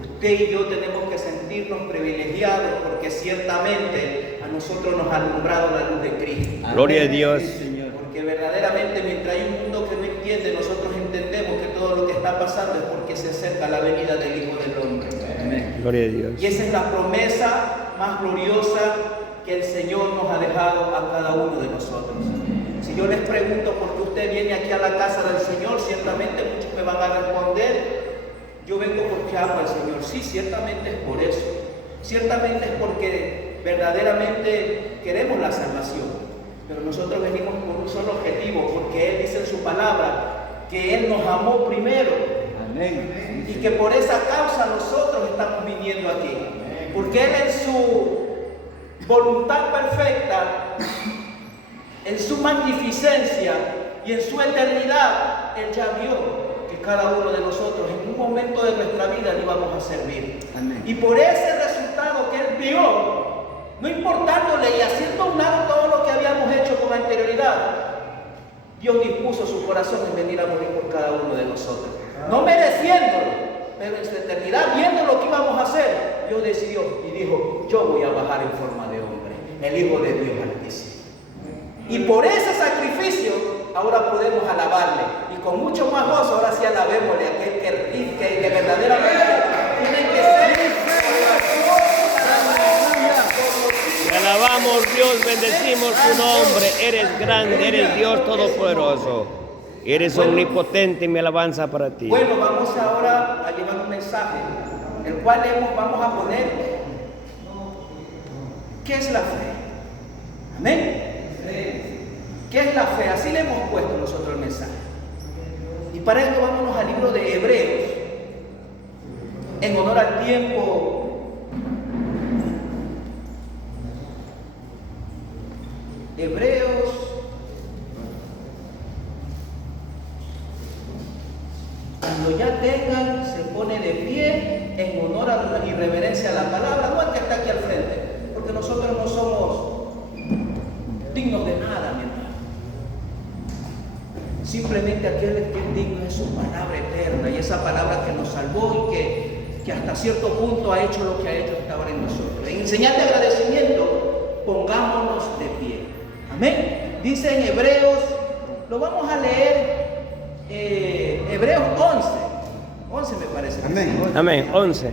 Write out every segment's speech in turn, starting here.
Usted y yo tenemos que sentirnos privilegiados porque ciertamente a nosotros nos ha alumbrado la luz de Cristo. Gloria a Dios. Porque verdaderamente mientras hay un mundo que no entiende, nosotros entendemos que todo lo que está pasando es porque se acerca la venida del Hijo del Hombre. Amén. Gloria a Dios. Y esa es la promesa más gloriosa que el Señor nos ha dejado a cada uno de nosotros. Si yo les pregunto por qué usted viene aquí a la casa del Señor, ciertamente muchos me van a responder: yo vengo porque amo al Señor. Sí, ciertamente es por eso. Ciertamente es porque verdaderamente queremos la salvación. Pero nosotros venimos con un solo objetivo, porque Él dice en su palabra que Él nos amó primero. Amén. Y que por esa causa nosotros estamos viniendo aquí. Porque Él en su voluntad perfecta, en su magnificencia y en su eternidad, Él ya vio que cada uno de nosotros en un momento de nuestra vida le íbamos a servir. Amén. Y por ese resultado que Él vio, no importándole y haciendo a un lado todo lo que habíamos hecho con anterioridad, Dios dispuso su corazón en venir a morir por cada uno de nosotros. No mereciéndolo, pero en su eternidad, viendo lo que íbamos a hacer, Dios decidió y dijo: yo voy a bajar en forma de hombre, el Hijo de Dios Altísimo. Y por ese sacrificio ahora podemos alabarle, y con mucho más gozo ahora sí alabémosle a aquel que verdaderamente tiene que ser. Te alabamos, Dios, bendecimos tu nombre. Eres grande, eres Dios todopoderoso. Eres omnipotente, mi alabanza para ti. Bueno, vamos ahora a llevar un mensaje, el cual vamos a poner: ¿qué es la fe? Amén. ¿Qué es la fe? Así le hemos puesto nosotros el mensaje. Y para esto vámonos al libro de Hebreos, en honor al tiempo. Hebreos, cuando ya tengan, se pone de pie en honor y reverencia a la palabra, no al que está aquí al frente, porque nosotros no somos dignos de nada, mi hermano. Simplemente aquel que es digno es su palabra eterna, y esa palabra que nos salvó y que hasta cierto punto ha hecho lo que ha hecho hasta ahora en nosotros. En señal de agradecimiento, pongámonos de pie. Amén. Dice en Hebreos, lo vamos a leer, Hebreos 11 me parece. Amén. Amén. 11.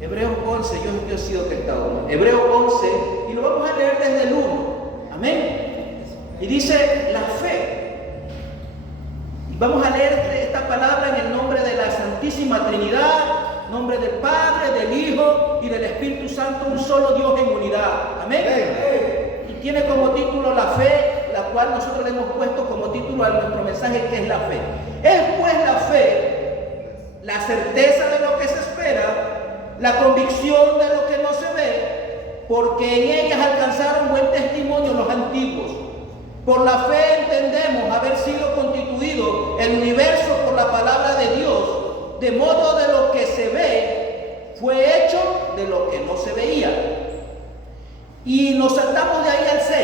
Hebreos 11, yo he sido tentado. Hebreos 11, y lo vamos a leer desde el 1. Amén. Y dice la fe. Y vamos a leer esta palabra en el nombre de la Santísima Trinidad, nombre del Padre, del Hijo y del Espíritu Santo, un solo Dios en unidad. Amén. Y tiene como título la fe, la cual nosotros le hemos puesto como título a nuestro mensaje, que es la fe. Es pues la fe, la certeza de lo que se espera, la convicción de lo que no se ve, porque en ellas alcanzaron buen testimonio los antiguos. Por la fe entendemos haber sido constituido el universo por la palabra de Dios, de modo de lo que se ve fue hecho de lo que no se veía. Y nos saltamos de ahí al 6.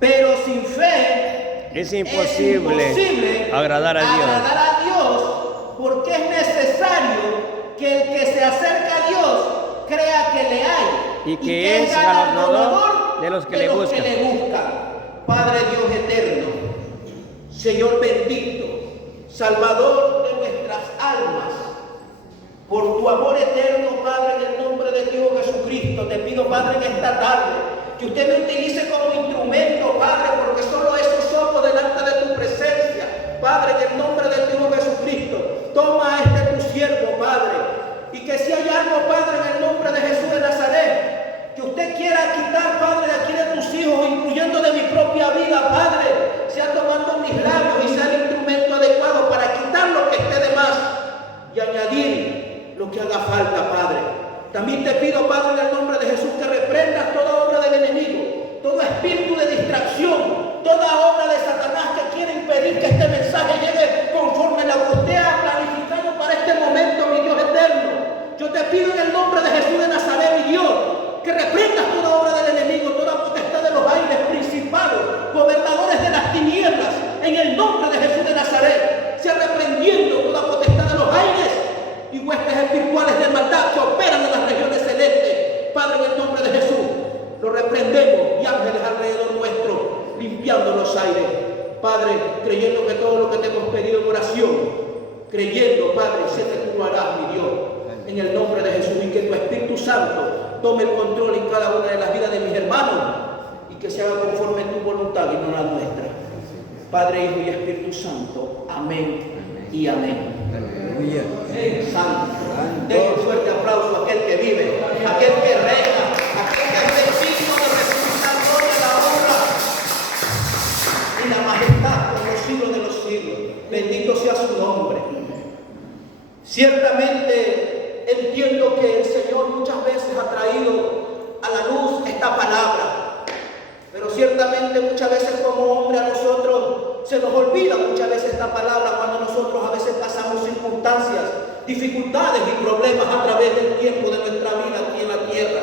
Pero sin fe es imposible agradar a Dios, porque es necesario que el que se acerca a Dios crea que le hay y que es galardonador de los que le buscan. Padre Dios eterno, Señor bendito, Salvador de nuestras almas, por tu amor eterno, Padre, en el nombre de Dios Jesucristo, te pido, Padre, en esta tarde, que usted me utilice como instrumento, Padre, porque solo eso somos delante de tu presencia. Padre, en el nombre de Dios Jesucristo, toma a este tu siervo, Padre, y que si hay algo, Padre, en el nombre de Jesús de Nazaret, que usted quiera quitar, Padre, de aquí de tus hijos, incluyendo de mi propia vida, Padre, sea tomando mis labios y sea el instrumento adecuado para quitar lo que esté de más y añadir lo que haga falta, Padre. También te pido, Padre, en el nombre de Jesús, que reprendas toda obra del enemigo, todo espíritu de distracción, toda obra de Satanás que quiere impedir que este mensaje llegue conforme a lo que usted ha planificado para este momento, mi Dios eterno. Yo te pido en el nombre de Jesús de Nazaret, mi Dios, que reprendas toda obra del enemigo, toda potestad de los aires, principados, gobernadores de las tinieblas, en el nombre de Jesús de Nazaret, sea reprendiendo toda potestad de los aires y vuestra huestes espirituales de maldad que operan en las regiones celestes. Padre, en el nombre de Jesús, lo reprendemos y ángeles alrededor nuestro, limpiando los aires. Padre, creyendo que todo lo que te hemos pedido en oración, creyendo, Padre, sé que tú lo harás, mi Dios, en el nombre de Jesús, y que tu Espíritu Santo tome el control en cada una de las vidas de mis hermanos y que se haga conforme a tu voluntad y no la nuestra. Padre, Hijo y Espíritu Santo. Amén y amén. Santo. Den un fuerte aplauso a aquel que vive, a aquel que reina, a aquel que es digno de recibir la gloria, la honra y la majestad por los siglos de los siglos. Bendito sea su nombre. Ciertamente entiendo que el Señor muchas veces ha traído a la luz esta palabra, pero ciertamente muchas veces como hombre a nosotros se nos olvida muchas veces esta palabra cuando nosotros a veces pasamos circunstancias, dificultades y problemas a través del tiempo de nuestra vida aquí en la tierra.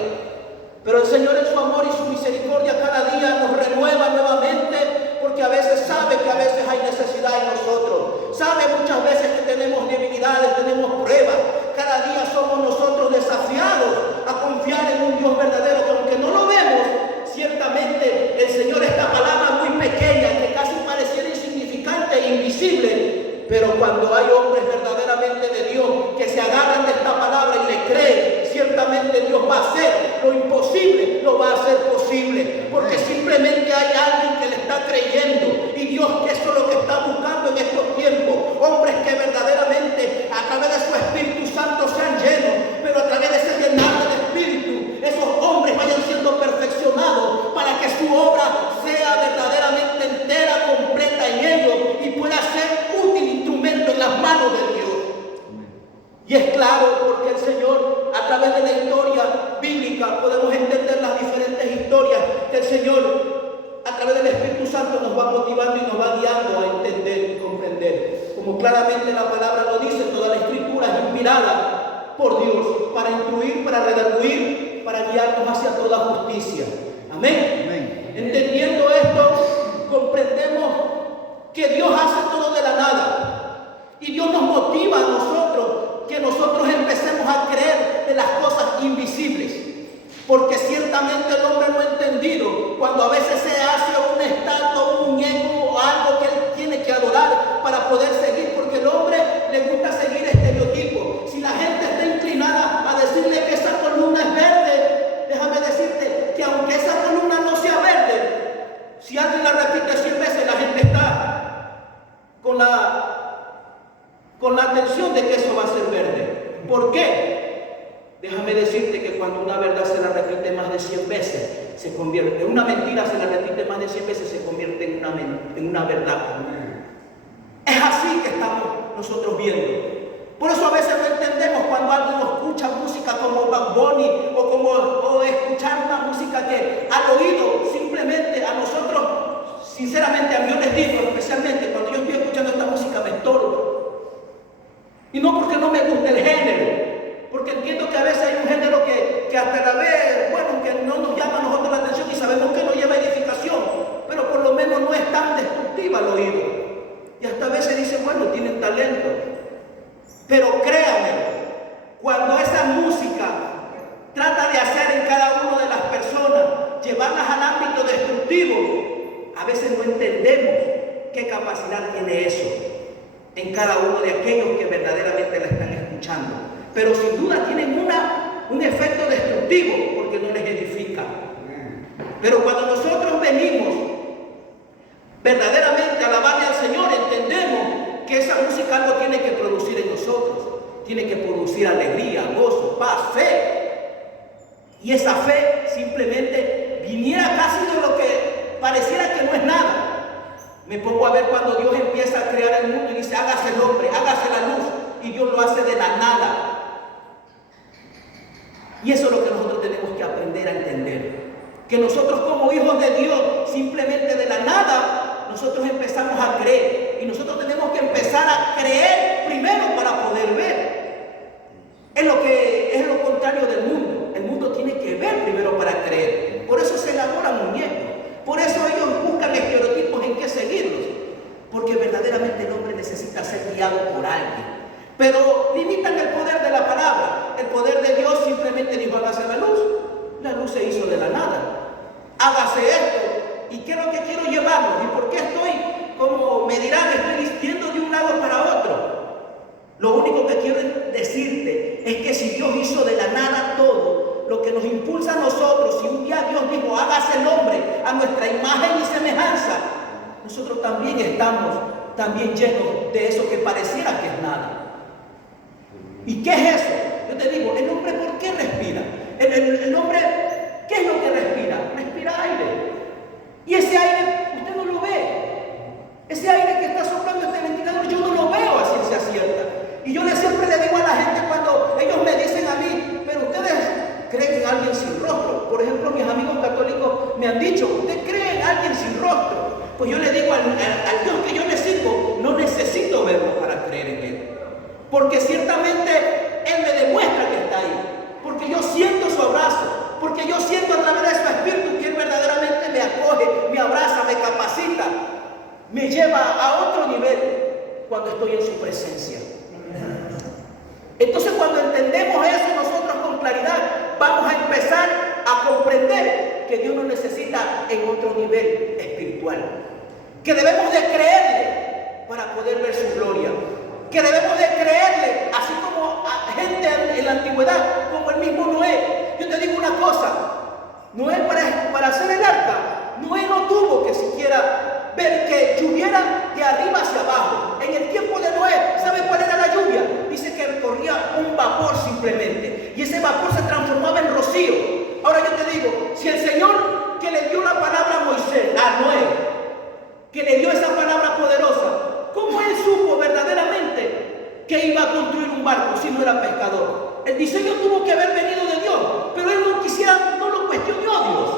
Pero el Señor en su amor y su misericordia cada día nos renueva nuevamente, porque a veces sabe que a veces hay necesidad en nosotros. Sabe muchas veces que tenemos debilidades, tenemos pruebas. Cada día somos nosotros desafiados a confiar en un Dios verdadero, que aunque no lo vemos, ciertamente el Señor, esta palabra muy pequeña, que casi pareciera insignificante e invisible, pero cuando hay hombres verdaderamente de Dios que se agarran de esta palabra y le creen, ciertamente Dios va a hacer lo imposible, lo va a hacer posible, porque simplemente hay alguien que le está creyendo, y Dios, que eso es lo que está buscando en estos tiempos, hombres que verdaderamente a través de su Espíritu Santo sean llenos, pero a través de ese llenado del Espíritu, esos hombres vayan siendo perfeccionados para que su obra sea verdaderamente entera, completa en ellos, y pueda ser útil instrumento en las manos de Dios. Y es claro, porque el Señor, a través de la historia bíblica, podemos entender las diferentes historias que el Señor, a través del Espíritu Santo, nos va motivando y nos va guiando a entender y comprender. Como claramente la palabra lo dice, toda la Escritura es inspirada por Dios para instruir, para redarguir, para guiarnos hacia toda justicia. Amén. Amén. Entendiendo esto, comprendemos que Dios hace todo de la nada. Y Dios nos motiva a nosotros, que nosotros empecemos a creer de las cosas invisibles. Porque ciertamente el hombre no ha entendido cuando a veces se hace una estatua, un muñeco o algo que él tiene que adorar para poder seguir. Porque el hombre le gusta seguir estereotipos. Si la gente está inclinada a decirle que esa columna es verde, déjame decirte que aunque esa columna no sea verde, si alguien la repite 100 veces, la gente está con la atención de que eso va a ser verde. ¿Por qué? Déjame decirte que cuando una verdad se la repite más de 100 veces, se convierte en una mentira, se la repite más de 100 veces, se convierte en una verdad. Es así que estamos nosotros viendo. Por eso a veces no entendemos cuando alguien escucha música como Bad Bunny o escuchar una música que al oído simplemente a nosotros, sinceramente a mí yo les digo, especialmente cuando yo estoy escuchando esta música me estorba. Y no porque no me guste el género, porque entiendo que a veces hay un género que hasta la vez, bueno, que no nos llama a nosotros la atención y sabemos que no lleva edificación, pero por lo menos no es tan destructiva al oído. Y hasta a veces dicen, bueno, tienen talento. Pero créanme, cuando esa música trata de hacer en cada una de las personas, llevarlas al ámbito destructivo, a veces no entendemos qué capacidad tiene eso en cada uno de aquellos que verdaderamente la están escuchando. Pero sin duda tienen un efecto destructivo porque no les edifica. Pero cuando nosotros venimos verdaderamente a alabarle al Señor, entendemos que esa música algo tiene que producir en nosotros. Tiene que producir alegría, gozo, paz, fe. Y esa fe simplemente viniera casi de lo que pareciera que no es nada. Me pongo a ver cuando Dios empieza a crear el mundo y dice, hágase el hombre, hágase la luz. Y Dios lo hace de la nada. Y eso es lo que nosotros tenemos que aprender a entender. Que nosotros como hijos de Dios, simplemente de la nada, nosotros empezamos a creer. Y nosotros tenemos que empezar a creer primero para poder ver. Es lo contrario del mundo. El mundo tiene que ver primero para creer. Por eso se elaboran muñecos. Por eso ellos buscan estereotipos en qué seguirlos. Porque verdaderamente el hombre necesita ser guiado por alguien. Pero limitan el poder de la palabra hágase esto. ¿Y qué es lo que quiero llevarlos? ¿Y por qué estoy, como me dirán, estoy yendo de un lado para otro? Lo único que quiero decirte es que si Dios hizo de la nada todo, lo que nos impulsa a nosotros, si un día Dios dijo, hágase el hombre a nuestra imagen y semejanza, nosotros también estamos llenos de eso que pareciera que es nada. ¿Y qué es eso? Yo te digo, el hombre, ¿por qué respira? El hombre, ¿qué es lo que respira? Respira aire. Y ese aire, usted no lo ve. Ese aire que está soplando este ventilador, yo no lo veo a ciencia cierta. Y yo siempre le digo a la gente cuando ellos me dicen a mí, pero ustedes creen en alguien sin rostro. Por ejemplo, mis amigos católicos me han dicho, ¿usted cree en alguien sin rostro? Pues yo le digo al Dios que yo le sirvo, no necesito verlo para creer en Él. Porque ciertamente Él me demuestra que está ahí. Porque yo siento su abrazo. Porque yo siento a través de su espíritu que Él verdaderamente me acoge, me abraza, me capacita, me lleva a otro nivel cuando estoy en su presencia. Entonces, cuando entendemos eso nosotros con claridad, vamos a empezar a comprender que Dios nos necesita en otro nivel espiritual. Que debemos de creerle para poder ver su gloria. Que debemos de creerle, así como a gente en la antigüedad, como el mismo Noé. Yo te digo una cosa, Noé para hacer el arca, Noé no tuvo que siquiera ver que lloviera de arriba hacia abajo. En el tiempo de Noé, ¿sabe cuál era la lluvia? Dice que corría un vapor simplemente, y ese vapor se transformaba en rocío. Ahora yo te digo, si el Señor que le dio la palabra a Moisés, a Noé, que le dio esa palabra poderosa, ¿cómo él supo verdaderamente que iba a construir un barco si no era pescador? El diseño tuvo que haber venido de Dios, pero él no lo cuestionó a Dios.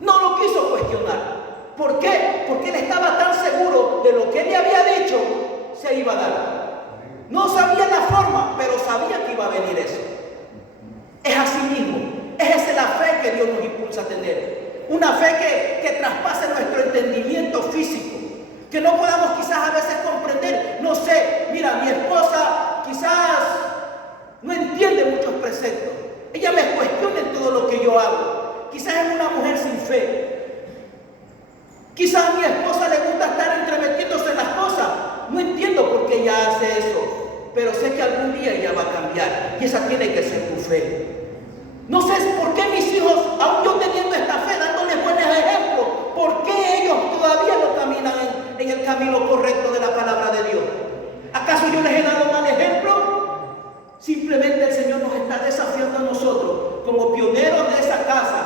No lo quiso cuestionar. ¿Por qué? Porque él estaba tan seguro de lo que él le había dicho se iba a dar. No sabía la forma, pero sabía que iba a venir eso. Es así mismo. Es esa la fe que Dios nos impulsa a tener. Una fe que traspase nuestro entendimiento físico. Que no podamos quizás a veces comprender. No sé, mira, mi esposa quizás no entiende muchos preceptos. Ella me cuestiona en todo lo que yo hago. Quizás es una mujer sin fe. Quizás a mi esposa le gusta estar entremetiéndose en las cosas. No entiendo por qué ella hace eso, pero sé que algún día ella va a cambiar y esa tiene que ser tu fe. No sé por qué mis hijos, aún yo teniendo esta fe, dándoles buenos ejemplos, por qué ellos todavía no caminan en el camino correcto de la palabra de Dios. ¿Acaso yo les he dado mal ejemplo? Simplemente el Señor nos está desafiando a nosotros como pioneros de esa casa,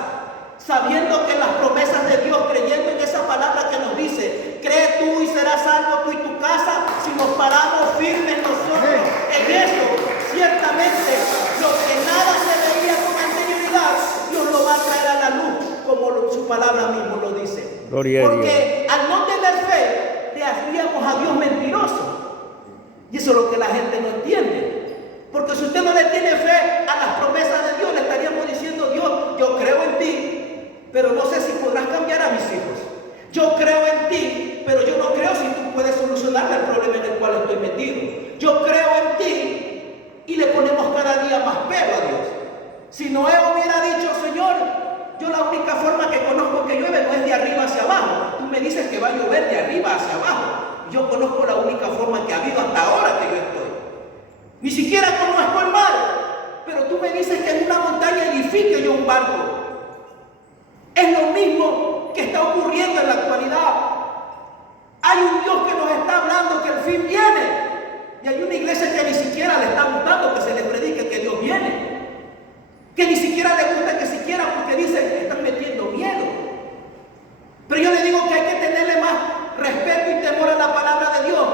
sabiendo que las promesas de Dios, creyendo en esa palabra que nos dice, cree tú y serás salvo tú y tu casa, si nos paramos firmes nosotros en eso, ciertamente lo que nada se veía con anterioridad, Dios lo va a traer a la luz, como su palabra mismo lo dice. Gloria a Dios. Porque al no tener fe, le haríamos a Dios mentiroso. Y eso es lo que la gente no entiende. Porque si usted no le tiene fe a las promesas de Dios, le estaríamos diciendo, Dios, yo creo en ti, pero no sé si podrás cambiar a mis hijos. Yo creo en ti, pero yo no creo si tú puedes solucionarme el problema en el cual estoy metido. Yo creo en ti y le ponemos cada día más pero a Dios. Si Noé hubiera dicho, Señor, yo la única forma que conozco que llueve no es de arriba hacia abajo. Tú me dices que va a llover de arriba hacia abajo. Yo conozco la única forma que ha habido hasta ahora que yo estoy. Ni siquiera conozco el mar, pero tú me dices que en una montaña edifique yo un barco. Es lo mismo que está ocurriendo en la actualidad. Hay un Dios que nos está hablando que el fin viene. Y hay una iglesia que ni siquiera le está gustando que se le predique que Dios viene. Que ni siquiera le gusta que siquiera porque dicen que están metiendo miedo. Pero yo le digo que hay que tenerle más respeto y temor a la palabra de Dios.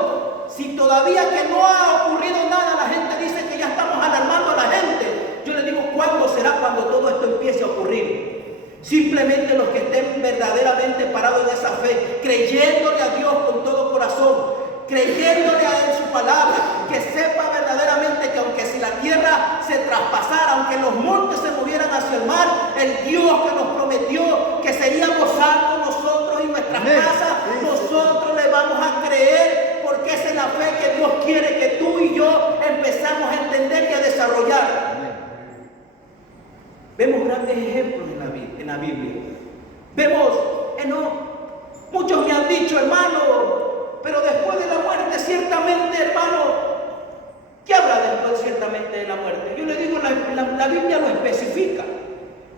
Si todavía que no ha ocurrido nada, la gente dice que ya estamos alarmando a la gente. Yo le digo, ¿cuándo será cuando todo esto empiece a ocurrir? Simplemente los que estén verdaderamente parados en esa fe, creyéndole a Dios con todo corazón, creyéndole a Él su palabra, que sepa verdaderamente que aunque si la tierra se traspasara, aunque los montes se movieran hacia el mar, el Dios que nos prometió que seríamos salvos nosotros y nuestras casas, nosotros le vamos a creer, porque esa es la fe que Dios quiere que tú y yo empezamos a entender y a desarrollar. Vemos grandes ejemplos en la Biblia. en la Biblia. Vemos Enoc. Muchos me han dicho, hermano, pero después de la muerte, ciertamente, hermano, ¿qué habrá después ciertamente de la muerte? Yo le digo, la Biblia lo especifica.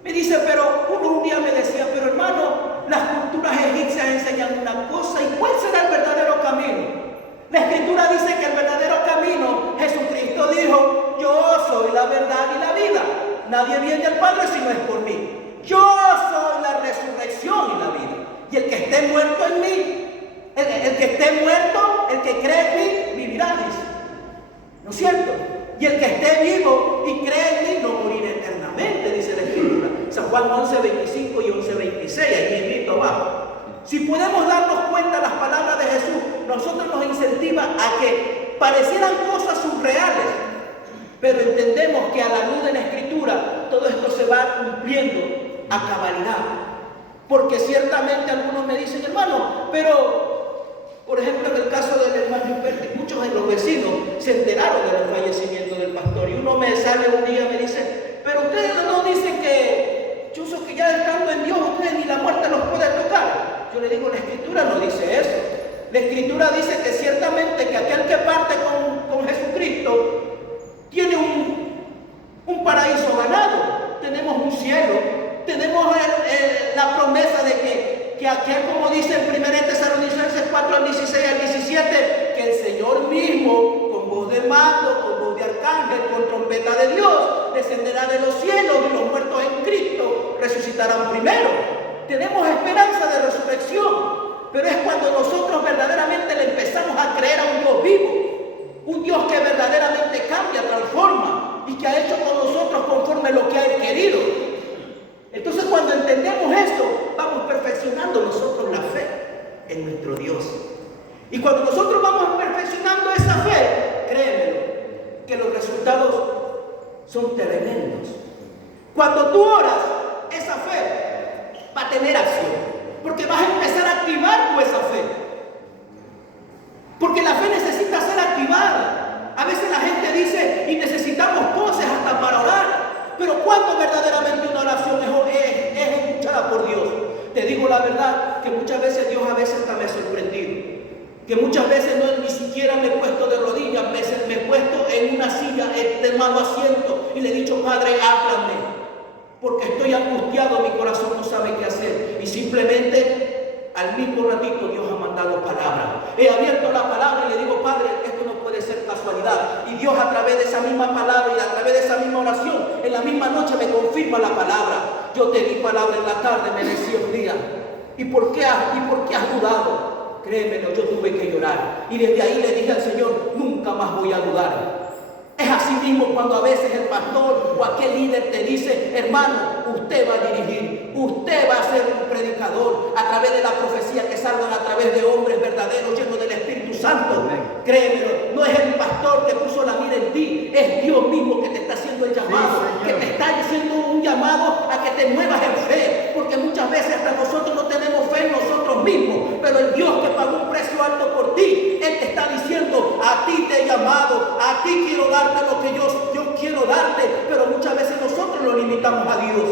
Me dice, pero un día me decía, pero hermano, las culturas egipcias enseñan una cosa, ¿y cuál será el verdadero camino? La Escritura dice que el verdadero camino, Jesucristo dijo, yo soy la verdad y la vida. Nadie viene al Padre si no es por mí. Yo soy la resurrección y la vida. Y el que esté muerto en mí, el que esté muerto, el que cree en mí, vivirá, dice. ¿No es cierto? Y el que esté vivo y cree en mí, no morirá eternamente, dice la Escritura. San Juan 11:25 y 11:26, ahí mismo abajo. Si podemos darnos cuenta de las palabras de Jesús, nosotros nos incentiva a que parecieran cosas surreales, pero entendemos que a la luz de la Escritura todo esto se va cumpliendo a cabalidad. Porque ciertamente algunos me dicen, hermano, pero por ejemplo en el caso del hermano Humberto, muchos de los vecinos se enteraron del fallecimiento del pastor, y uno me sale un día y me dice, pero ustedes no dicen que chuzo, que ya estando en Dios ustedes ni la muerte los puede tocar. Yo le digo, la Escritura no dice eso. La Escritura dice que ciertamente que aquel que parte con Jesucristo tiene un paraíso ganado. Tenemos un cielo, tenemos la promesa de que aquel, como dice en 1 Tesalonicenses 4:16-17, que el Señor mismo, con voz de mando, con voz de arcángel, con trompeta de Dios, descenderá de los cielos, y los muertos en Cristo resucitarán primero. Tenemos esperanza de resurrección, pero es cuando nosotros verdaderamente le empezamos a creer a un Dios vivo, un Dios que verdaderamente cambia, transforma y que ha hecho con nosotros conforme lo que ha Él querido. Entonces, cuando entendemos esto, vamos perfeccionando nosotros la fe en nuestro Dios. Y cuando nosotros vamos perfeccionando esa fe, créemelo, que los resultados son tremendos. Cuando tú oras, esa fe va a tener acción, porque vas a empezar a activar tú esa fe, porque la fe necesita ser activada. A veces la gente dice, y necesitamos cosas hasta para orar, pero cuando verdaderamente una oración es escuchada por Dios. Te digo la verdad, que muchas veces Dios hasta me ha sorprendido, que muchas veces ni siquiera me he puesto de rodillas, me he puesto en una silla, extremado asiento, y le he dicho, Padre, háblame, porque estoy angustiado, mi corazón no sabe qué hacer. Y simplemente al mismo ratito Dios ha mandado palabra. He abierto la palabra y le digo, Padre, esto no puede ser casualidad. Y Dios, a través de esa misma palabra y a través de esa misma oración, en la misma noche me confirma la palabra. Yo te di palabra en la tarde, me decía un día, ¿y por qué has dudado? Créemelo, yo tuve que llorar. Y desde ahí le dije al Señor, nunca más voy a dudar. Es así mismo cuando a veces el pastor o aquel líder te dice, hermano, usted va a dirigir, usted va a ser un predicador a través de la profecía que salgan a través de hombres verdaderos llenos del Espíritu Santo. Amén. Créemelo, no es el pastor que puso la mira en ti, es Dios mismo que te está haciendo el llamado, sí, que te está haciendo un llamado a que te muevas en fe, porque muchas veces hasta nosotros no tenemos fe en nosotros mismos, pero el Dios que pagó un precio alto por ti, Él te está diciendo, a ti te he llamado, a ti quiero darte lo que yo quiero darte, pero muchas veces nosotros lo limitamos a Dios.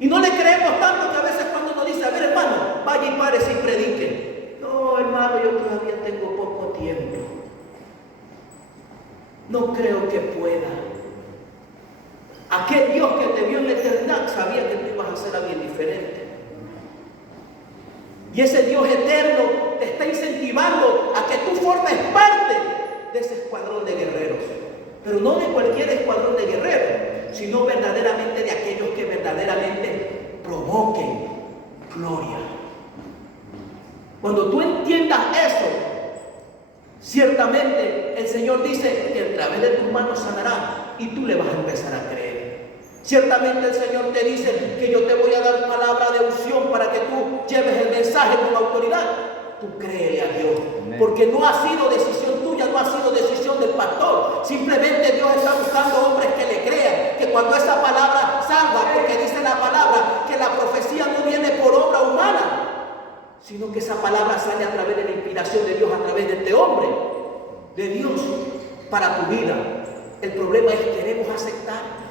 Y no le creemos tanto que a veces cuando nos dice, a ver hermano, vaya y párese y predique. No hermano, yo todavía tengo poco tiempo. No creo que pueda. Aquel Dios que te vio en la eternidad sabía que tú ibas a hacer algo diferente. Y ese Dios eterno te está incentivando a que tú formes parte de ese escuadrón de guerreros, pero no de cualquier escuadrón de guerreros, sino verdaderamente de aquellos que verdaderamente provoquen gloria. Cuando tú entiendas eso, ciertamente el Señor dice que a través de tus manos sanará y tú le vas a empezar a creer. Ciertamente el Señor te dice que yo te voy a dar palabra de unción para que tú lleves el mensaje con autoridad. Tú créele a Dios, porque no ha sido decisión tuya, no ha sido decisión del pastor. Simplemente Dios está buscando hombres que le crean, que cuando esa palabra salga, porque dice la palabra que la profecía no viene por obra humana, sino que esa palabra sale a través de la inspiración de Dios, a través de este hombre, de Dios, para tu vida. El problema es que queremos aceptar.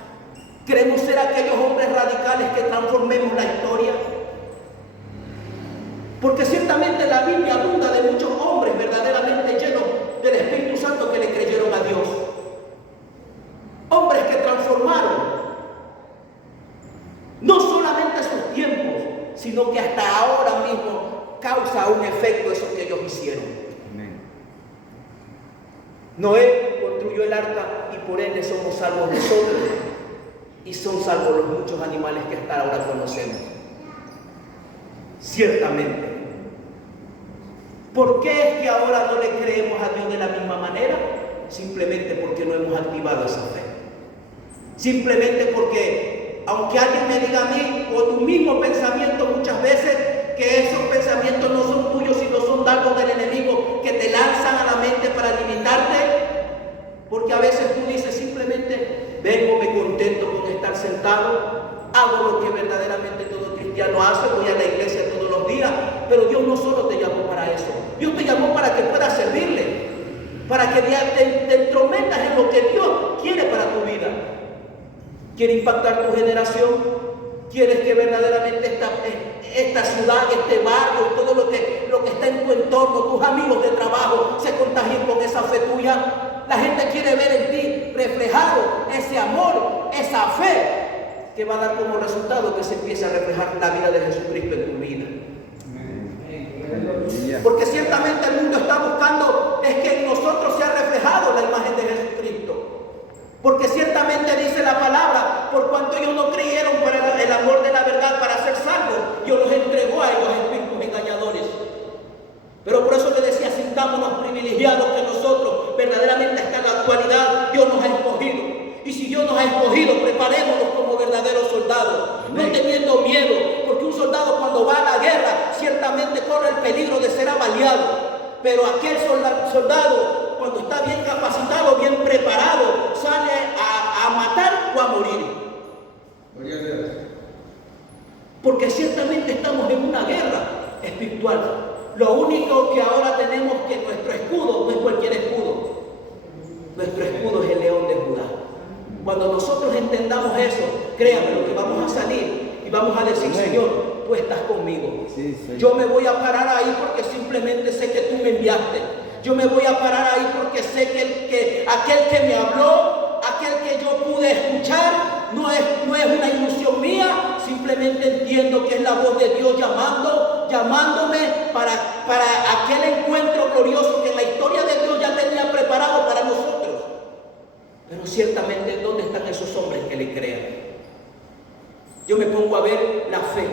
Queremos ser aquellos hombres radicales animales que transformemos la historia. Porque ciertamente la Biblia abunda de muchos hombres verdaderamente llenos del Espíritu Santo que le creyeron a Dios. Hombres que transformaron no solamente sus tiempos, sino que hasta ahora mismo causa un efecto eso que ellos hicieron. Amén. Noé construyó el arca y por ende somos salvos nosotros y son salvos los muchos animales que hasta ahora conocemos. Ciertamente. ¿Por qué es que ahora no le creemos a Dios de la misma manera? Simplemente porque no hemos activado esa fe. Simplemente porque, aunque alguien me diga a mí, o tu mismo pensamiento muchas veces, que esos pensamientos no son tuyos, sino son dardos del enemigo que te lanzan a la mente para limitarte, porque a veces tú dices simplemente, vengo, me contento con estar sentado, hago lo que verdaderamente todo cristiano hace, voy a la iglesia todos los días, pero Dios no solo te llamó para eso, Dios te llamó para que puedas servirle, para que te entrometas en lo que Dios quiere para tu vida. ¿Quiere impactar tu generación? ¿Quieres que verdaderamente esta ciudad, este barrio, todo lo que está en tu entorno, tus amigos de trabajo se contagien con esa fe tuya? La gente quiere ver en ti reflejado ese amor, esa fe, que va a dar como resultado que se empiece a reflejar la vida de Jesucristo en tu vida. Porque ciertamente el mundo está buscando es que en nosotros sea reflejado la imagen de Jesucristo. Porque ciertamente dice la palabra, por cuanto ellos no creyeron para el amor de la verdad para ser salvos, Dios los entregó a ellos espíritus engañadores. Pero por eso le decía, sintámonos privilegiados que nosotros verdaderamente hasta en la actualidad Dios nos ha escogido. Y si Dios nos ha escogido, preparémonos como verdaderos soldados, no teniendo miedo, porque un soldado cuando va a la guerra ciertamente corre el peligro de ser avaliado. Pero aquel soldado, cuando está bien capacitado, bien preparado, sale a matar o a morir. Porque ciertamente estamos en una guerra espiritual. Lo único que ahora tenemos que nuestro escudo no es cualquier escudo. Nuestro escudo es el león de Judá. Cuando nosotros entendamos eso, créame lo que vamos a salir y vamos a decir, Señor, tú estás conmigo. Sí. Yo me voy a parar ahí porque simplemente sé que tú me enviaste. Yo me voy a parar ahí porque sé que aquel que me habló, aquel que yo pude escuchar, no es una ilusión mía. Simplemente entiendo que es la voz de Dios llamándome para aquel encuentro glorioso que la historia de Dios ya tenía preparado para nosotros. Pero ciertamente, ¿dónde están esos hombres que le crean? Yo me pongo a ver la fe.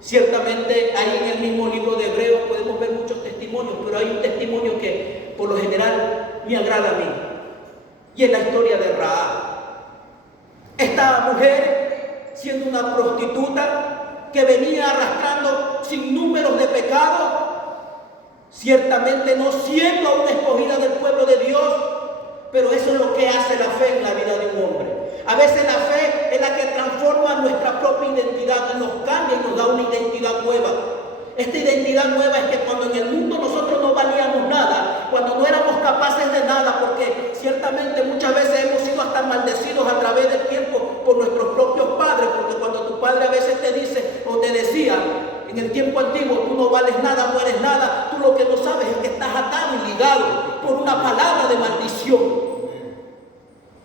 Ciertamente ahí en el mismo libro de Hebreos podemos ver muchos testimonios, pero hay un testimonio que por lo general me agrada a mí. Y es la historia de Rahab. Esta mujer, siendo una prostituta que venía arrastrando sinnúmeros de pecados, ciertamente no siendo aún escogida del pueblo de Dios, pero eso es lo que hace la fe en la vida de un hombre. A veces la fe es la que transforma nuestra propia identidad, nos cambia y nos da una identidad nueva. Esta identidad nueva es que cuando en el mundo nosotros no valíamos nada, cuando no éramos capaces de nada, porque ciertamente muchas veces hemos sido hasta maldecidos a través del tiempo por nuestros propios padres, porque cuando tu padre a veces te dice o te decía, en el tiempo antiguo, tú no vales nada, no eres nada, tú lo que no sabes es que estás atado y ligado por una palabra de maldición.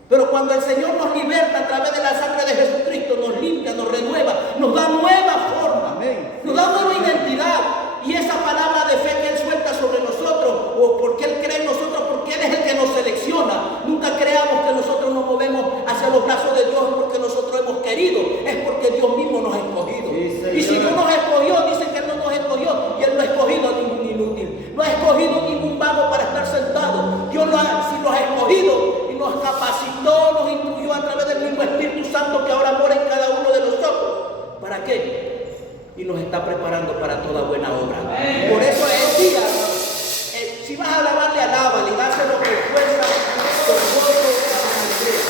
Pero cuando el Señor nos liberta a través de la sangre de Jesucristo, nos limpia, nos renueva, nos da nueva forma, nos da nueva identidad. Y esa palabra de fe que Él suelta sobre nosotros, o porque Él cree en nosotros, porque Él es el que nos selecciona. Nunca creamos que nosotros nos movemos hacia los brazos de Dios porque nosotros hemos querido, es porque Dios mismo nos ha escogido. Y si Dios nos escogió, dicen que Él no nos escogió, y Él no ha escogido a ningún inútil, no ha escogido ningún vago para estar sentado. Dios sí nos ha escogido y nos capacitó, nos instruyó a través del mismo Espíritu Santo que ahora mora en cada uno de nosotros. ¿Para qué? Y nos está preparando para toda buena obra. Por eso es día, si vas a alabarle, alábale, y dáselo con fuerza, con gozo, con alegría.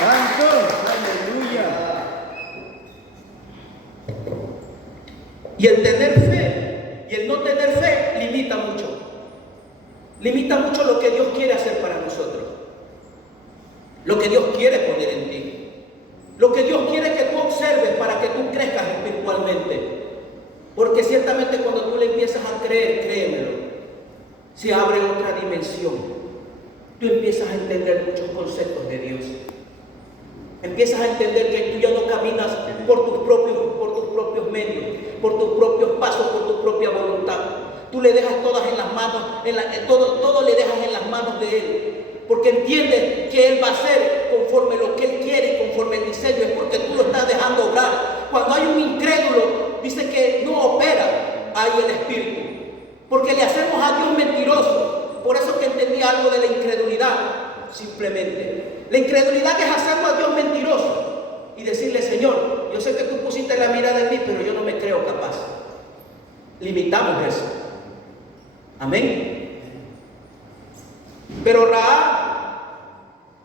¡Santo! ¡Aleluya! Y el tener fe y el no tener fe limita mucho. Limita mucho lo que Dios quiere hacer para nosotros. lo que Dios quiere poner en ti, lo que Dios quiere que tú observes para que tú crezcas espiritualmente. Porque ciertamente cuando tú le empiezas a creer, créemelo, se abre otra dimensión. Tú empiezas a entender muchos conceptos de Dios. Empiezas a entender que tú ya no caminas por tus propios medios, por tus propios pasos, por tu propia voluntad. Tú le dejas todas en las manos, todo le dejas en las manos de Él. Porque entiendes que Él va a hacer conforme lo que Él quiere y conforme el diseño, es porque tú lo estás dejando obrar. Cuando hay un incrédulo, dice que no opera ahí el Espíritu. Porque le hacemos a Dios mentiroso. Por eso que entendí algo de la incredulidad, simplemente. La incredulidad es hacerlo a Dios mentiroso y decirle: Señor, yo sé que tú pusiste la mirada en mí, pero yo no me creo capaz. Limitamos eso. Amén. Pero Rahab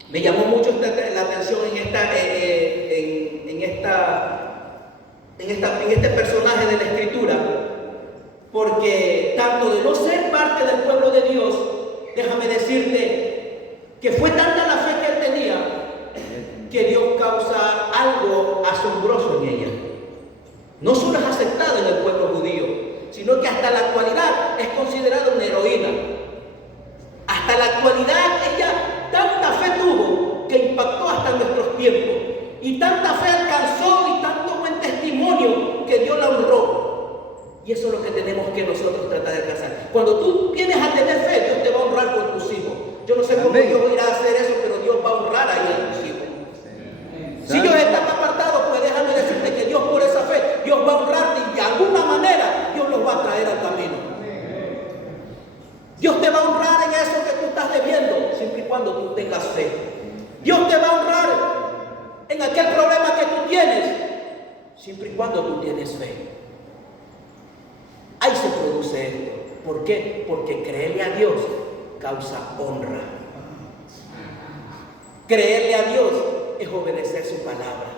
me llamó mucho la atención en este personaje de la Escritura, porque tanto de no ser parte del pueblo de Dios, déjame decirte que fue tanta la fe que él tenía, que Dios causa algo asombroso en ella. No solo es aceptada en el pueblo judío, sino que hasta la actualidad es considerada una heroína. Hasta la actualidad ella tanta fe tuvo que impactó hasta nuestros tiempos. Y tanta fe alcanzó y tanto buen testimonio que Dios la honró. Y eso es lo que tenemos que nosotros tratar de alcanzar. Cuando tú vienes a tener fe, Dios te va a honrar con tus hijos. Yo no sé cómo Dios irá a hacer eso, pero Dios va a honrar ahí a tus hijos. Si ellos están apartados, pues déjame decirte que Dios por esa fe, Dios va a honrarte y de alguna manera Dios los va a traer al camino. Dios te va a honrar en eso que tú estás debiendo, siempre y cuando tú tengas fe. Dios te va a honrar en aquel problema que tú tienes, siempre y cuando tú tienes fe. Ahí se produce esto. ¿Por qué? Porque creerle a Dios causa honra. Creerle a Dios es obedecer su palabra.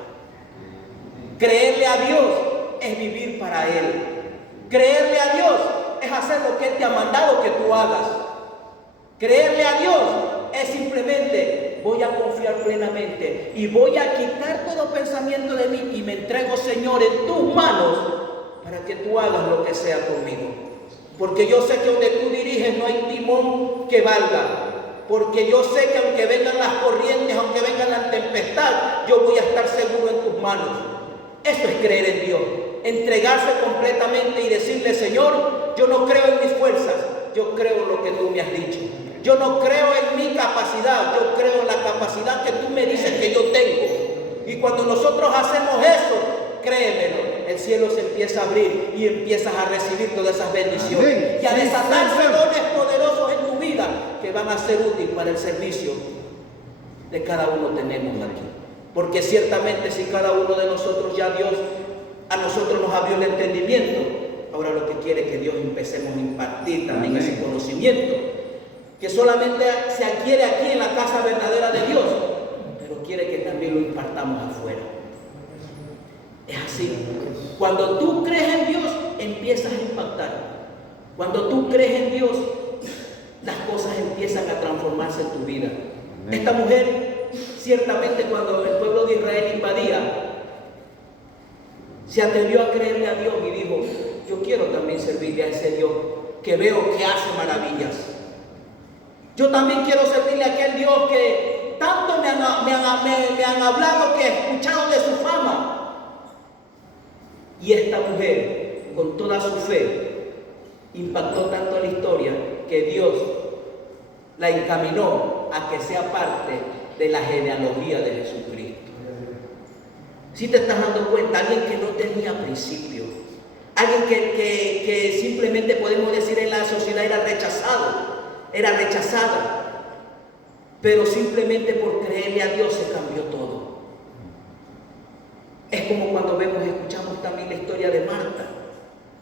Creerle a Dios es vivir para Él. Creerle a Dios es hacer lo que Él te ha mandado que tú hagas. Creerle a Dios es simplemente: voy a confiar plenamente y voy a quitar todo pensamiento de mí y me entrego, Señor, en tus manos para que tú hagas lo que sea conmigo. Porque yo sé que donde tú diriges no hay timón que valga. Porque yo sé que aunque vengan las corrientes, aunque vengan la tempestad, yo voy a estar seguro en tus manos. Eso es creer en Dios. Entregarse completamente y decirle: Señor, yo no creo en mis fuerzas, yo creo en lo que tú me has dicho. Yo no creo en mi capacidad, yo creo en la capacidad que tú me dices que yo tengo. Y cuando nosotros hacemos eso, créemelo, el cielo se empieza a abrir y empiezas a recibir todas esas bendiciones. Y a desatarse dones poderosos en tu vida que van a ser útiles para el servicio de cada uno tenemos aquí. Porque ciertamente si cada uno de nosotros ya Dios a nosotros nos abrió el entendimiento, ahora lo que quiere es que Dios empecemos a impartir también ese conocimiento, que solamente se adquiere aquí en la casa verdadera de Dios, pero quiere que también lo impartamos afuera. Es así. Cuando tú crees en Dios, empiezas a impactar. Cuando tú crees en Dios, las cosas empiezan a transformarse en tu vida. Esta mujer, ciertamente cuando el pueblo de Israel invadía, se atrevió a creerle a Dios y dijo: yo quiero también servirle a ese Dios que veo que hace maravillas. Yo también quiero servirle a aquel Dios que tanto me han hablado, que he escuchado de su fama. Y esta mujer, con toda su fe, impactó tanto la historia que Dios la encaminó a que sea parte de la genealogía de Jesucristo. Si te estás dando cuenta, alguien que no tenía principio, alguien que simplemente podemos decir en la sociedad era rechazada, pero simplemente por creerle a Dios se cambió todo. Es como cuando escuchamos también la historia de Marta.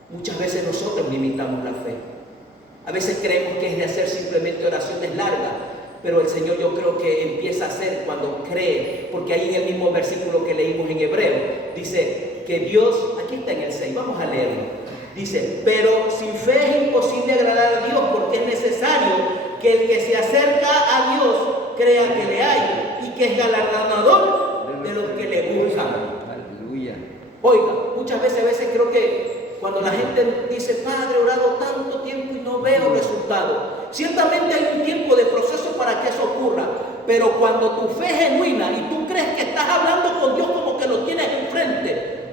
Muchas veces nosotros limitamos la fe. A veces creemos que es de hacer simplemente oraciones largas, pero el Señor yo creo que empieza a hacer cuando cree, porque ahí en el mismo versículo que leímos en Hebreo, dice que Dios, aquí está en el 6, vamos a leerlo, dice: pero sin fe es imposible agradar a Dios, porque es necesario que el que se acerca a Dios crea que le hay y que es galardonador de los que le buscan. Aleluya. Oiga, muchas veces creo que cuando la gente dice, Padre, he orado tanto tiempo y no veo resultado. Ciertamente hay un tiempo de proceso para que eso ocurra, pero cuando tu fe es genuina y tú crees que estás hablando con Dios como que lo tienes enfrente,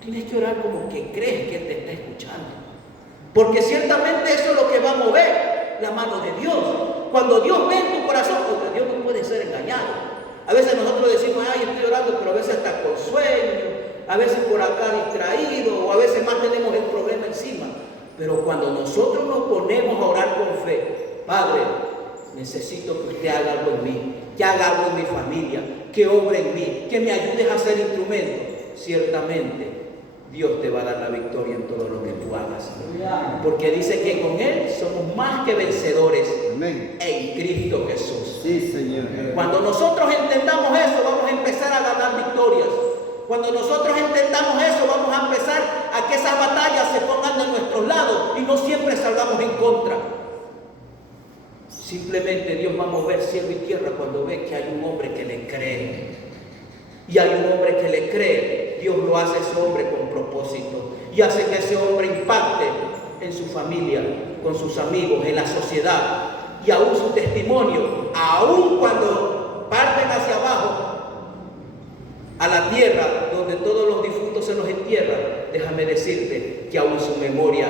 tienes que orar como que crees que Él te está escuchando. Porque ciertamente eso es lo que va a mover la mano de Dios. Cuando Dios ve en tu corazón, porque Dios no puede ser engañado. A veces nosotros decimos, ay, estoy orando, pero a veces está con sueño, a veces por acá distraído, o a veces más tenemos el problema encima. Pero cuando nosotros nos ponemos a orar con fe, Padre, necesito que usted haga algo en mí, que haga algo en mi familia, que obre en mí, que me ayudes a ser instrumento. Ciertamente Dios te va a dar la victoria en todo lo que tú hagas. Porque dice que con Él somos más que vencedores. Amén. En Cristo Jesús. Sí, Señor. Cuando nosotros entendamos eso, vamos a empezar a ganar victorias. Cuando nosotros entendamos eso, vamos a empezar a que esas batallas se pongan de nuestros lados y no siempre salgamos en contra. Simplemente Dios va a mover cielo y tierra cuando ve que hay un hombre que le cree. Y hay un hombre que le cree. Dios lo hace ese hombre con propósito y hace que ese hombre impacte en su familia, con sus amigos, en la sociedad, y aún su testimonio, aún cuando parten hacia abajo a la tierra donde todos los difuntos se los entierran, déjame decirte que aún su memoria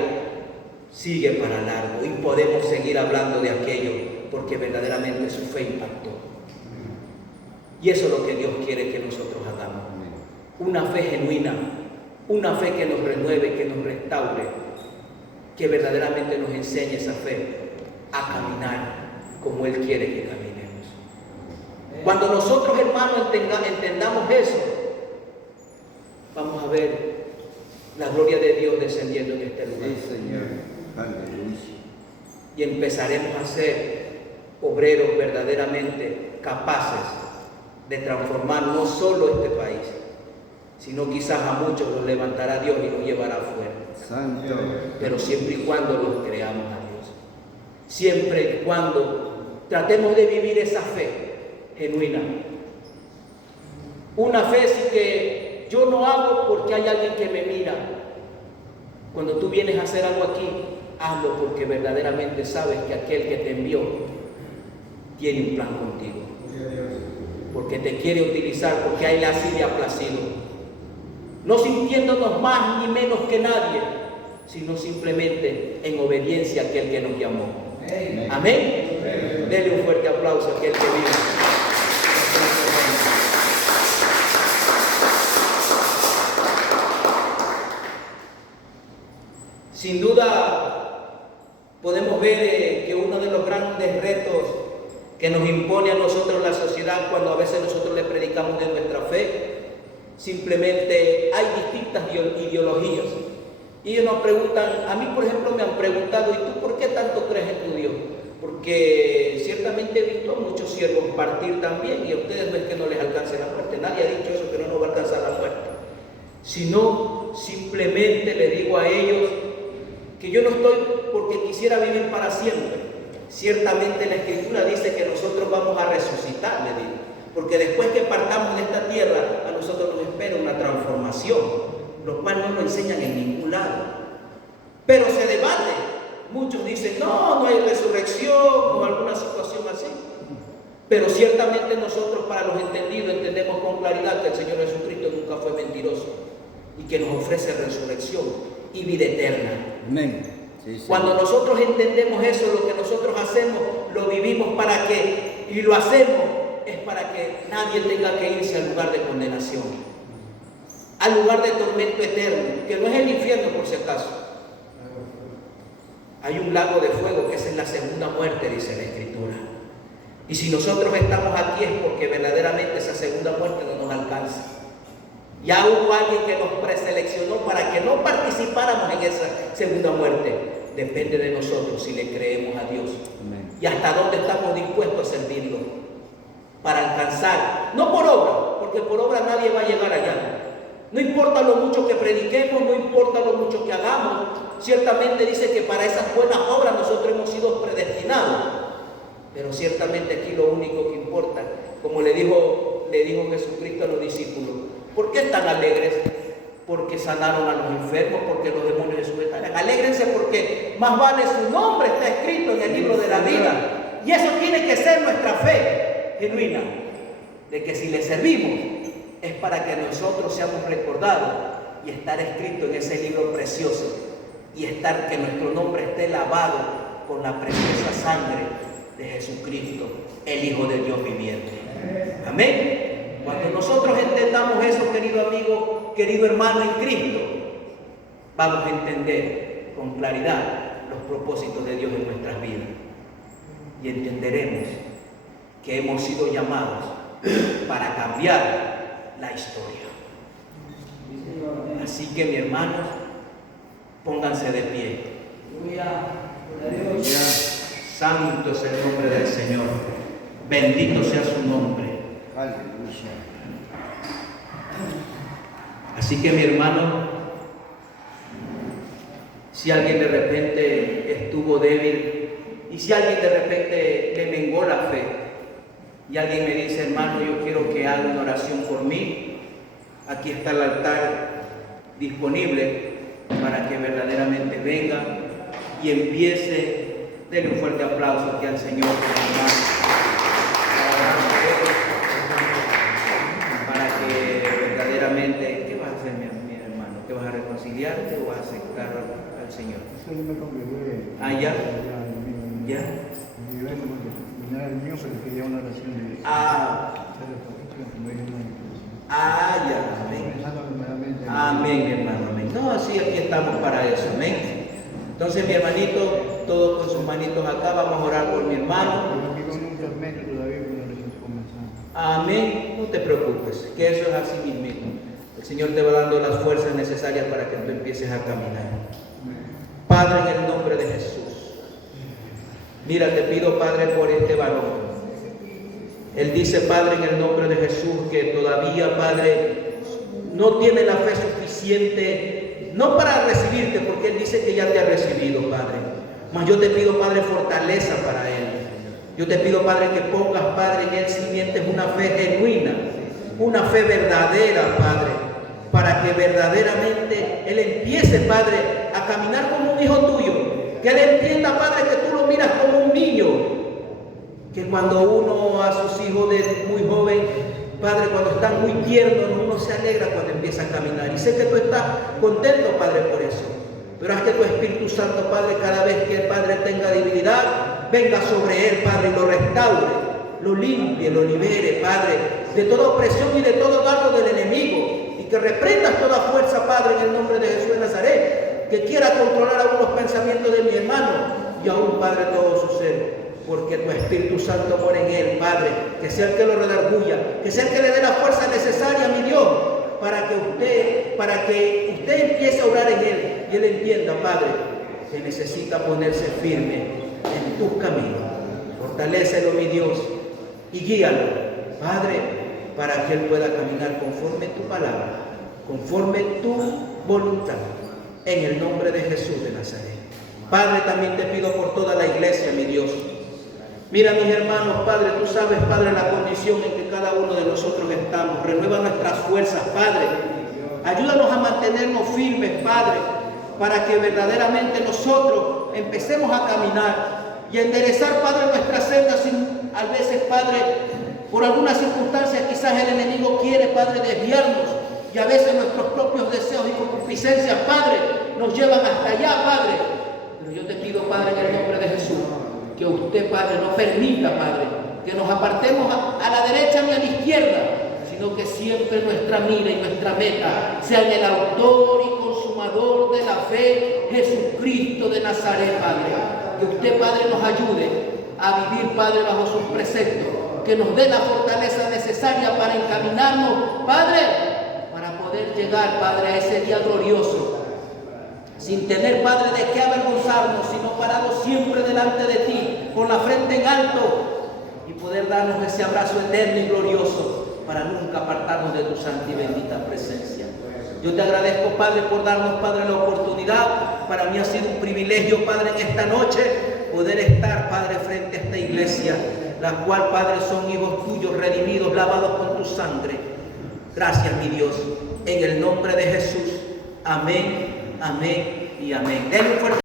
sigue para largo y podemos seguir hablando de aquello porque verdaderamente su fe impactó. Y eso es lo que Dios quiere que nosotros hagamos. Una fe genuina, una fe que nos renueve, que nos restaure, que verdaderamente nos enseñe esa fe a caminar como Él quiere que caminemos. Cuando nosotros, hermanos, entendamos eso, vamos a ver la gloria de Dios descendiendo en este lugar. Sí, Señor. Aleluya. Y empezaremos a ser obreros verdaderamente capaces de transformar no solo este país, sino quizás a muchos los levantará Dios y los llevará afuera. Santo. Pero siempre y cuando los creamos a Dios. Siempre y cuando tratemos de vivir esa fe genuina. Una fe que yo no hago porque hay alguien que me mira. Cuando tú vienes a hacer algo aquí, hazlo porque verdaderamente sabes que aquel que te envió tiene un plan contigo. Porque te quiere utilizar, porque a Él así le ha placido. No sintiéndonos más ni menos que nadie, sino simplemente en obediencia a aquel que nos llamó. Amén. Amén. Denle un fuerte aplauso a aquel que vive. Sin duda podemos ver que uno de los grandes retos que nos impone a nosotros la sociedad cuando a veces nosotros le predicamos de nuestra fe, simplemente hay distintas ideologías. Y ellos nos preguntan, a mí por ejemplo me han preguntado, ¿y tú por qué tanto crees en tu Dios? Porque ciertamente he visto a muchos siervos partir también y a ustedes no es que no les alcance la muerte. Nadie ha dicho eso, que no nos va a alcanzar la muerte. Sino simplemente le digo a ellos que yo no estoy porque quisiera vivir para siempre. Ciertamente la Escritura dice que nosotros vamos a resucitar, le digo. Porque después que partamos de esta tierra, a nosotros nos espera una transformación, lo cual no nos enseñan en ningún lado. Pero se debate. Muchos dicen, no hay resurrección o alguna situación así. Pero ciertamente nosotros, para los entendidos, entendemos con claridad que el Señor Jesucristo nunca fue mentiroso y que nos ofrece resurrección y vida eterna. Amén. Sí, cuando nosotros entendemos eso, lo que nosotros hacemos, lo vivimos para que, y lo hacemos, es para que nadie tenga que irse al lugar de condenación, al lugar de tormento eterno, que no es el infierno por si acaso. Hay un lago de fuego que es la segunda muerte, dice la Escritura. Y si nosotros estamos aquí es porque verdaderamente esa segunda muerte no nos alcanza. Ya hubo alguien que nos preseleccionó para que no participáramos en esa segunda muerte. Depende de nosotros si le creemos a Dios. Amén. Y hasta dónde estamos dispuestos a servirlo. Para alcanzar, no por obra, porque por obra nadie va a llegar allá. No importa lo mucho que prediquemos, no importa lo mucho que hagamos. Ciertamente dice que para esas buenas obras nosotros hemos sido predestinados. Pero ciertamente aquí lo único que importa como le dijo Jesucristo a los discípulos, ¿por qué están alegres? Porque sanaron a los enfermos, porque los demonios de su están. Alégrense porque más vale su nombre está escrito en el libro de la vida. Y eso tiene que ser nuestra fe genuina, de que si le servimos es para que nosotros seamos recordados y estar escrito en ese libro precioso y estar que nuestro nombre esté lavado con la preciosa sangre de Jesucristo, el Hijo de Dios viviente. Amén. Cuando nosotros entendamos eso, querido amigo, querido hermano en Cristo, vamos a entender con claridad los propósitos de Dios en nuestras vidas y entenderemos que hemos sido llamados para cambiar la historia. Así que, mis hermanos, pónganse de pie. Santo es el nombre del Señor. Bendito sea su nombre. Aleluya. Así que, mi hermano, si alguien de repente estuvo débil y si alguien de repente le menguó la fe y alguien me dice, hermano, yo quiero que haga una oración por mí, aquí está el altar disponible para que verdaderamente venga y empiece. Denle un fuerte aplauso aquí al Señor para que verdaderamente, ¿qué vas a hacer, mi hermano? ¿Qué vas a reconciliarte o vas a aceptar al Señor? Ah, ya. ¿Ya? Ya. Amén. Amén, hermano. Amén. No, sí, aquí estamos para eso. Amén. Entonces, mi hermanito, todos con sus manitos acá, vamos a orar por mi hermano. Amén. No te preocupes, que eso es así mismo. El Señor te va dando las fuerzas necesarias para que tú empieces a caminar. Padre, en el nombre de Jesús. Mira, te pido, Padre, por este varón. Él dice, Padre, en el nombre de Jesús, que todavía, Padre, no tiene la fe suficiente, no para recibirte, porque Él dice que ya te ha recibido, Padre. Mas yo te pido, Padre, fortaleza para Él. Yo te pido, Padre, que pongas, Padre, en Él simientes una fe genuina, una fe verdadera, Padre, para que verdaderamente Él empiece, Padre, a caminar como un hijo tuyo. Que Él entienda, Padre, que tú lo miras como un niño. Que cuando uno a sus hijos de muy joven, Padre, cuando están muy tiernos, uno se alegra cuando empieza a caminar. Y sé que tú estás contento, Padre, por eso. Pero haz que tu Espíritu Santo, Padre, cada vez que el Padre tenga debilidad, venga sobre él, Padre, y lo restaure, lo limpie, lo libere, Padre, de toda opresión y de todo dardo del enemigo. Y que reprendas toda fuerza, Padre, en el nombre de Jesús de Nazaret, que quiera controlar aún los pensamientos de mi hermano y aún, Padre, todo su ser. Porque tu Espíritu Santo mora en él, Padre, que sea el que lo redarguya, que sea el que le dé la fuerza necesaria, mi Dios, para que usted empiece a orar en él y él entienda, Padre, que necesita ponerse firme en tus caminos. Fortalécelo, mi Dios, y guíalo, Padre, para que él pueda caminar conforme tu palabra, conforme tu voluntad, en el nombre de Jesús de Nazaret. Padre, también te pido por toda la iglesia, mi Dios. Mira, mis hermanos, Padre, tú sabes, Padre, la condición en que cada uno de nosotros estamos. Renueva nuestras fuerzas, Padre. Ayúdanos a mantenernos firmes, Padre, para que verdaderamente nosotros empecemos a caminar y a enderezar, Padre, nuestras sendas. A veces, Padre, por algunas circunstancias, quizás el enemigo quiere, Padre, desviarnos. Y a veces nuestros propios deseos y concupiscencias, Padre, nos llevan hasta allá, Padre. Pero yo te pido, Padre, en el nombre de Jesús, que usted, Padre, no permita, Padre, que nos apartemos a la derecha ni a la izquierda, sino que siempre nuestra mira y nuestra meta sea en el autor y consumador de la fe, Jesucristo de Nazaret, Padre. Que usted, Padre, nos ayude a vivir, Padre, bajo sus preceptos, que nos dé la fortaleza necesaria para encaminarnos, Padre, para poder llegar, Padre, a ese día glorioso, sin tener, Padre, de qué avergonzarnos, sino parados siempre delante de ti, con la frente en alto, y poder darnos ese abrazo eterno y glorioso, para nunca apartarnos de tu santa y bendita presencia. Yo te agradezco, Padre, por darnos, Padre, la oportunidad. Para mí ha sido un privilegio, Padre, en esta noche, poder estar, Padre, frente a esta iglesia. la cual, Padre, son hijos tuyos, redimidos, lavados con tu sangre. Gracias, mi Dios, en el nombre de Jesús. Amén, amén y amén. Denle un fuerte